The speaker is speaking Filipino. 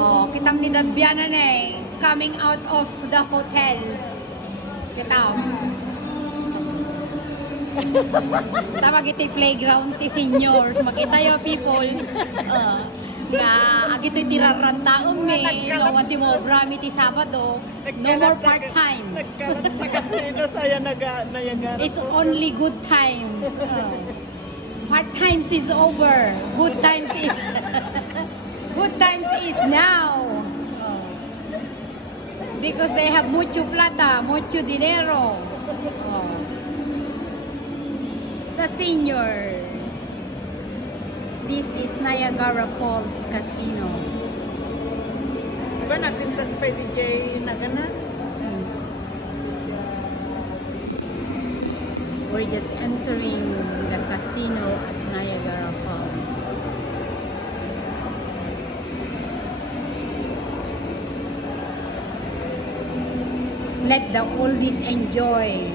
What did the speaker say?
Oh, kitang ni Dadbiana na eh. Coming out of the hotel. Kitam. Tawag iti playground ti seniors. Makita yo people. Nga agito tiraranta umi. Lawan ti mo brami ti Sabado. No more part-time. Sa casino saya nayagan. It's only good times. Part times is over. Good times is good times is now. Because they have mucho plata, mucho dinero. The seniors. This is Niagara Falls Casino. Diba napintas pa DJ na gana? We're just entering the casino at Niagara Falls. Let the oldies enjoy.